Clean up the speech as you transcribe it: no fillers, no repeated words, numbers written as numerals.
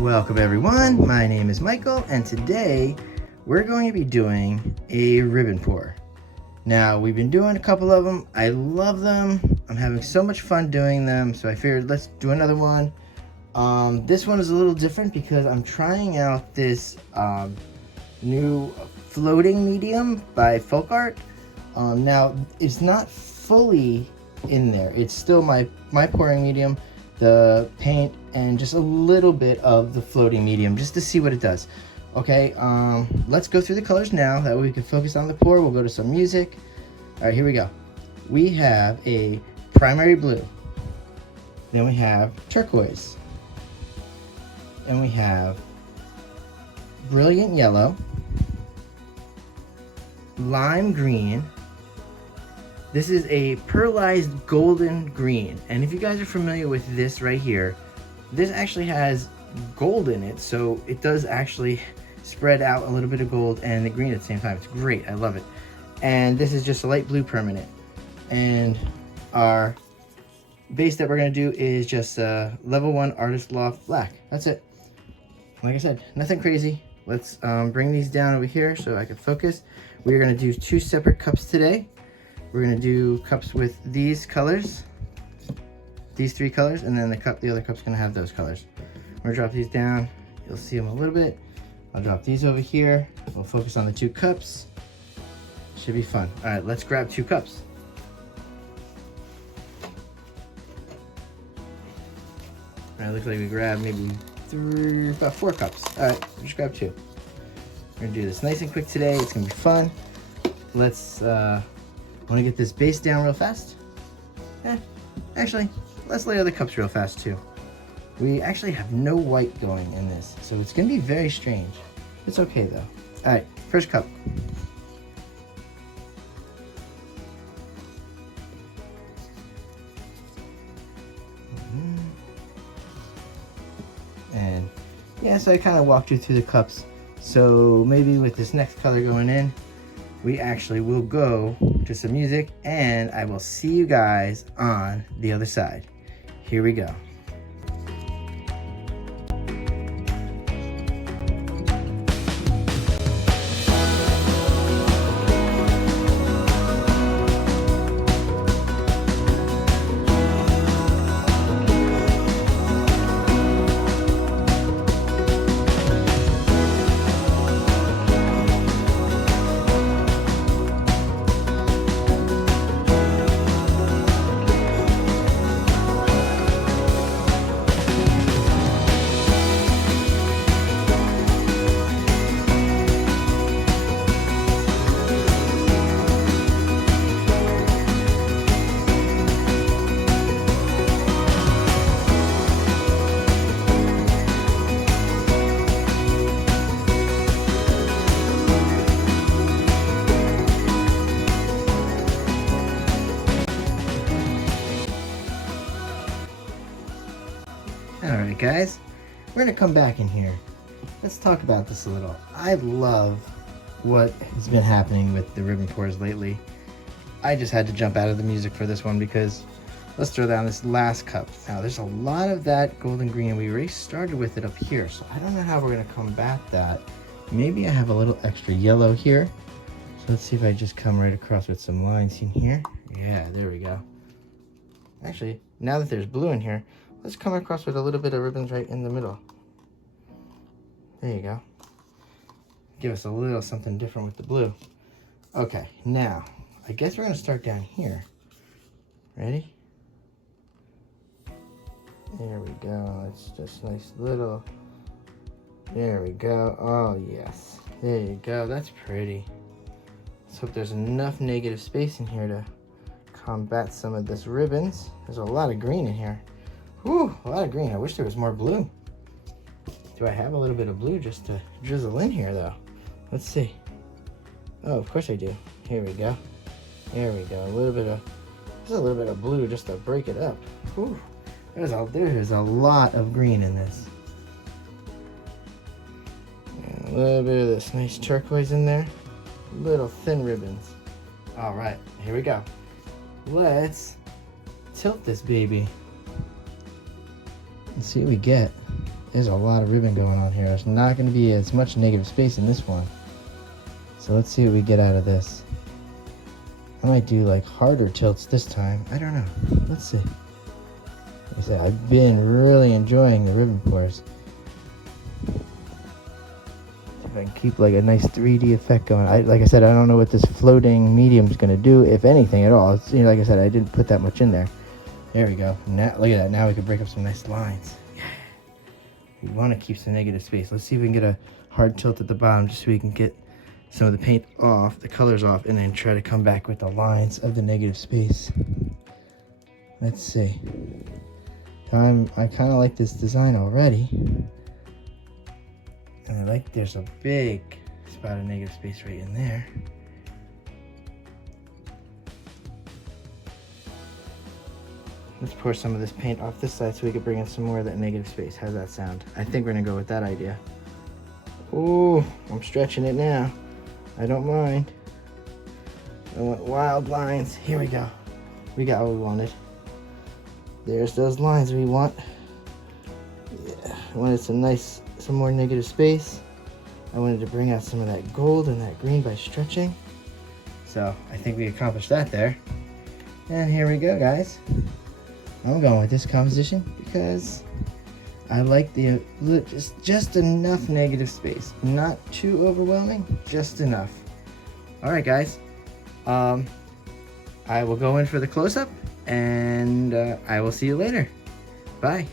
Welcome everyone, my name is Michael and today we're going to be doing a ribbon pour. Now we've been doing a couple of them, I love them, I'm having so much fun doing them, so I figured let's do another one. This one is a little different because I'm trying out this new floating medium by Folk Art. Now it's not fully in there, it's still my pouring medium, the paint, and just a little bit of the floating medium just to see what it does. Okay, let's go through the colors now, that way we can focus on the pour. We'll go to some music. All right, here we go. We have a primary blue, then we have turquoise, and we have brilliant yellow, lime green. This is a pearlized golden green, and if you guys are familiar with this right here, this actually has gold in it, so it does actually spread out a little bit of gold and the green at the same time. It's great, I love it. And this is just a light blue permanent, and our base that we're going to do is just level 1 Artist Loft black. That's it. Like I said, nothing crazy. Let's bring these down over here so I can focus. We're going to do 2 separate cups today. We're going to do cups with these colors, these 3 colors, and then the other cup's going to have those colors. We're going to drop these down. You'll see them a little bit. I'll drop these over here. We'll focus on the 2 cups. Should be fun. All right, let's grab 2 cups. All right, looks like we grabbed maybe about 4 cups. All right, just grab 2. We're going to do this nice and quick today. It's going to be fun. Let's... want to get this base down real fast? Actually, let's lay other cups real fast too. We actually have no white going in this, so it's going to be very strange. It's okay though. All right, first cup. And yeah, so I kind of walked you through the cups. So maybe with this next color going in, we actually will go to some music and I will see you guys on the other side. Here we go. Alright guys, we're going to come back in here. Let's talk about this a little. I love what has been happening with the ribbon pours lately. I just had to jump out of the music for this one because let's throw down this last cup. Now there's a lot of that golden green. We already started with it up here, so I don't know how we're going to combat that. Maybe I have a little extra yellow here. So let's see if I just come right across with some lines in here. Yeah, there we go. Actually, now that there's blue in here, let's come across with a little bit of ribbons right in the middle. There you go. Give us a little something different with the blue. Okay, now, I guess we're going to start down here. Ready? There we go. It's just nice little... There we go. Oh, yes. There you go. That's pretty. Let's hope there's enough negative space in here to combat some of this ribbons. There's a lot of green in here. Whew, a lot of green. I wish there was more blue. Do I have a little bit of blue just to drizzle in here though? Let's see. Oh, of course I do. Here we go. There we go. Just a little bit of blue just to break it up. Whew. There's a lot of green in this. And a little bit of this nice turquoise in there. Little thin ribbons. All right, here we go. Let's tilt this baby and see what we get. there's a lot of ribbon going on here. There's not going to be as much negative space in this one. So let's see what we get out of this. I might do like harder tilts this time. I don't know. Let's see. Like I said, I've been really enjoying the ribbon pours. See if I can keep like a nice 3D effect going. Like I said, I don't know what this floating medium is going to do, if anything at all. It's, like I said, I didn't put that much in there. There we go. Now, look at that. Now we can break up some nice lines. Yeah. We want to keep some negative space. Let's see if we can get a hard tilt at the bottom just so we can get some of the paint off, the colors off, and then try to come back with the lines of the negative space. Let's see. I kind of like this design already. And I like there's a big spot of negative space right in there. Let's pour some of this paint off this side so we can bring in some more of that negative space. How's that sound? I think we're gonna go with that idea. Ooh, I'm stretching it now. I don't mind. I want wild lines. Here we go. We got what we wanted. There's those lines we want. Yeah, I wanted some more negative space. I wanted to bring out some of that gold and that green by stretching. So I think we accomplished that there. And here we go, guys. I'm going with this composition because I like the just enough negative space. Not too overwhelming, just enough. All right, guys. I will go in for the close-up, and I will see you later. Bye.